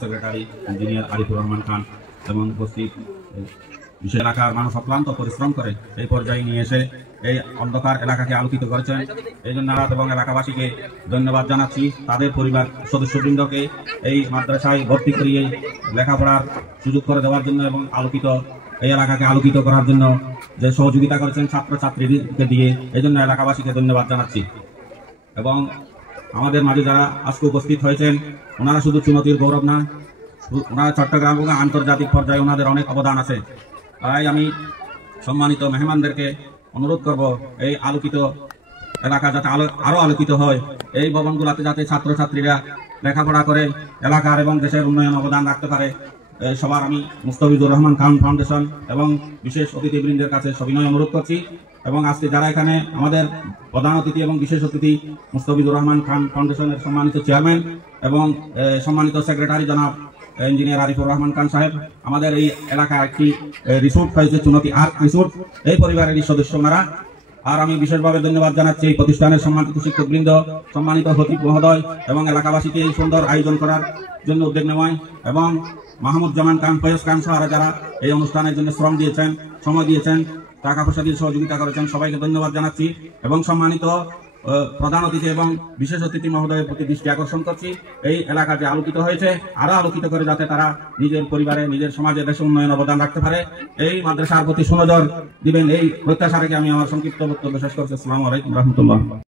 Secretary engineer Arifur Rahman Khan এবং উপস্থিত বিশেষ এলাকার মানুষ অক্লান্ত পরিশ্রম করে এই পর্যায়ে নিয়ে এসে এই অন্ধকার এলাকাকে আলোকিত করেছেন। এই জন্য এবং এলাকাবাসীকে ধন্যবাদ জানাচ্ছি। তাদের পরিবার সদস্যবৃন্দকে এই মাদ্রাসায় ভর্তি করিয়ে লেখাপড়ার সুযোগ করে দেওয়ার জন্য এবং আলোকিত এই এলাকাকে আলোকিত করার জন্য যে সহযোগিতা করেছেন ছাত্রছাত্রীদেরকে দিয়ে, এই জন্য এলাকাবাসীকে ধন্যবাদ জানাচ্ছি। এবং আমাদের মাঝে যারা আজকে উপস্থিত হয়েছেন ওনারা শুধু চুনতির গৌরব না, ওনারা চট্টগ্রাম এবং আন্তর্জাতিক পর্যায়ে ওনাদের অনেক অবদান আছে। তাই আমি সম্মানিত মেহমানদেরকে অনুরোধ করব এই আলোকিত এলাকা যাতে আরো আলোকিত হয়, এই ভবনগুলোতে যাতে ছাত্রছাত্রীরা লেখাপড়া করে এলাকার এবং দেশের উন্নয়ন অবদান রাখতে পারে। সবার আমি মুস্তাফিজুর রহমান খান ফাউন্ডেশন এবং বিশেষ অতিথিবৃন্দের কাছে সবিনয় অনুরোধ করছি। এবং আজকে যারা এখানে আমাদের প্রধান অতিথি এবং বিশেষ অতিথি মুস্তাফিজুর রহমান খান ফাউন্ডেশনের সম্মানিত চেয়ারম্যান এবং সম্মানিত সেক্রেটারি জনাব ইঞ্জিনিয়ার আরিফুর রহমান খান সাহেব, আমাদের এই এলাকায় একটি রিসোর্ট হয়েছে চুনতি আর্ট রিসোর্ট, এই পরিবারেরই সদস্য ওনারা। আর আমি বিশেষভাবে ধন্যবাদ জানাচ্ছি এই প্রতিষ্ঠানের সম্মানিত শিক্ষকবৃন্দ, সম্মানিত হতিব মহোদয় এবং এলাকাবাসীকে এই সুন্দর আয়োজন করার জন্য উদ্যোগ নেওয়ায়, এবং মাহমুদ জামান খান, ফয়েজ খান সহ যারা এই অনুষ্ঠানের জন্য শ্রম দিয়েছেন, সময় দিয়েছেন, টাকা পয়সা দিয়ে সহযোগিতা করেছেন, সবাইকে ধন্যবাদ জানাচ্ছি। এবং সম্মানিত প্রধান অতিথি এবং বিশেষ অতিথি মহোদয়ের প্রতি দৃষ্টি আকর্ষণ করছি, এই এলাকা যে আলোকিত হয়েছে আরো আলোকিত করে যাতে তারা নিজের পরিবারে, নিজের সমাজে, দেশে উন্নয়ন অবদান রাখতে পারে, এই মাদ্রাসার প্রতি সুনজর দিবেন, এই প্রত্যাশা রেখে আমি আমার সংক্ষিপ্ত বক্তব্য শেষ করছি। আসসালামু আলাইকুম রহমতুল্লাহ।